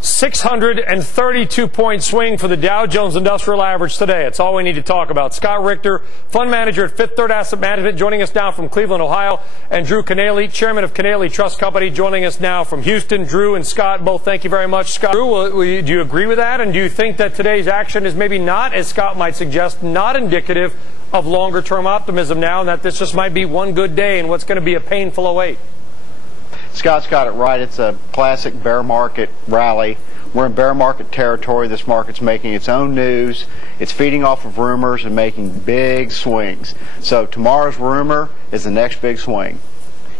632-point swing for the Dow Jones Industrial Average today. That's all we need to talk about. Scott Richter, fund manager at Fifth Third Asset Management, joining us now from Cleveland, Ohio, and Drew Kanaly, chairman of Kanaly Trust Company, joining us now from Houston. Drew and Scott, both thank you very much. Scott, Drew, do you agree with that? And do you think that today's action is maybe not, as Scott might suggest, not indicative of longer-term optimism now, and that this just might be one good day in what's going to be a painful 08? Scott's got it right. It's a classic bear market rally. We're in bear market territory. This market's making its own news. It's feeding off of rumors and making big swings. So tomorrow's rumor is the next big swing.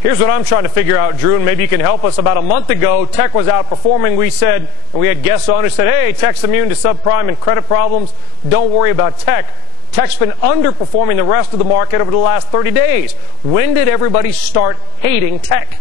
Here's what I'm trying to figure out, Drew, and maybe you can help us. About a month ago, tech was outperforming. We said, and we had guests on who said, hey, tech's immune to subprime and credit problems. Don't worry about tech. Tech's been underperforming the rest of the market over the last 30 days. When did everybody start hating tech?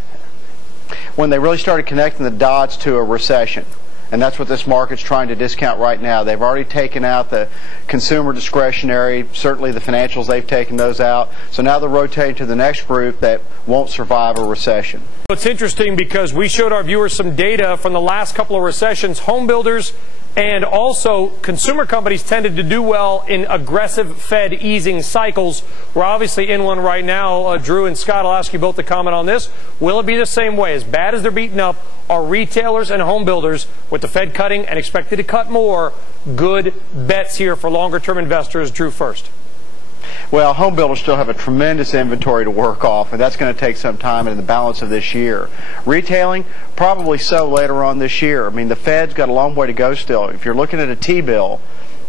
When they really started connecting the dots to a recession. And that's what this market's trying to discount right now. They've already taken out the consumer discretionary, certainly the financials, they've taken those out. So now they're rotating to the next group that won't survive a recession. It's interesting because we showed our viewers some data from the last couple of recessions. Home builders and also consumer companies tended to do well in aggressive Fed easing cycles. We're obviously in one right now. Drew and Scott, I'll ask you both to comment on this. Will it be the same way? As bad as they're beaten up, are retailers and home builders, with the Fed cutting and expected to cut more, good bets here for longer-term investors? Drew first. Well, home builders still have a tremendous inventory to work off, and that's going to take some time in the balance of this year. Retailing, probably so later on this year. I mean, the Fed's got a long way to go still. If you're looking at a T-bill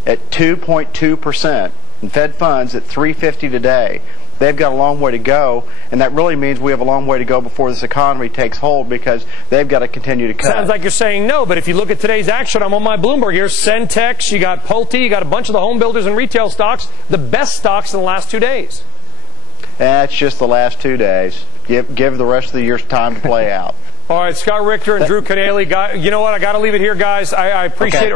at 2.2% and Fed funds at 3.50 today, they've got a long way to go, and that really means we have a long way to go before this economy takes hold, because they've got to continue to cut. Sounds like you're saying no, but if you look at today's action, I'm on my Bloomberg here. Centex, you got Pulte, you got a bunch of the home builders and retail stocks, the best stocks in the last 2 days. That's just the last 2 days. Give the rest of the year's time to play out. All right, Scott Richter and Drew Kanaly. You know what? I got to leave it here, guys. I appreciate it.